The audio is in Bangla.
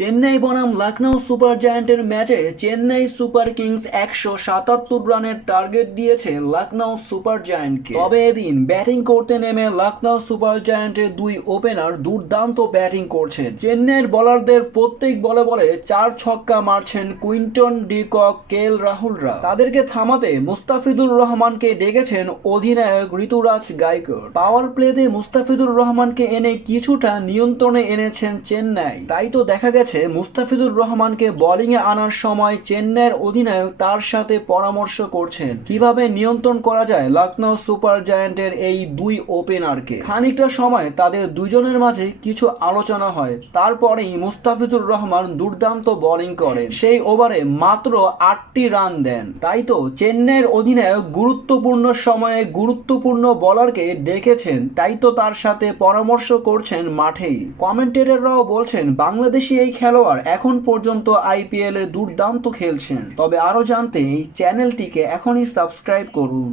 চেন্নাই বনাম লখনৌ সুপার জায়ান্টের ম্যাচে চেন্নাই সুপার কিংস 177 রানের টার্গেট দিয়েছে লখনৌ সুপার জায়ান্টকে। তবে এদিন ব্যাটিং করতে নেমে লখনৌ সুপার জায়ান্টের দুই ওপেনার দুর্দান্ত ব্যাটিং করছেন। চেন্নাইয়ের বোলারদের প্রত্যেক বলে বলে 4 ছক্কা মারছেন কুইন্টন ডি কক, কেএল রাহুলরা। তাদেরকে থামাতে মুস্তাফিজুর রহমানকে ডেকেছেন অধিনায়ক ঋতুরাজ গায়কোয়াড়। পাওয়ার প্লেতে মুস্তাফিজুর রহমানকে এনে কিছুটা নিয়ন্ত্রণে এনেছেন চেন্নাই। তাই তো দেখা গেছে মুস্তাফিজুর রহমানকে বোলিংয়ে আনার সময় চেন্নাইয়ের অধিনায়ক তার সাথে পরামর্শ করছেন কিভাবে নিয়ন্ত্রণ করা যায় লখনৌ সুপার জায়ান্টের এই দুই ওপেনারকে। খানিকটা সময় তাদের দুজনের মাঝে কিছু আলোচনা হয়, তারপরেই মুস্তাফিজুর রহমান দুর্দান্ত বোলিং করেন। সেই ওভারে মাত্র 8টি রান দেন। তাই তো চেন্নাইয়ের অধিনায়ক গুরুত্বপূর্ণ সময়ে গুরুত্বপূর্ণ বোলারকে ডেকেছেন, তাই তো তার সাথে পরামর্শ করছেন মাঠেই। কমেন্টেটররাও বলছেন বাংলাদেশি এই খেলোয়াড় এখন পর্যন্ত আইপিএল এ দুর্দান্ত খেলছেন। তবে আরো জানতে এই চ্যানেলটিকে এখনই সাবস্ক্রাইব করুন।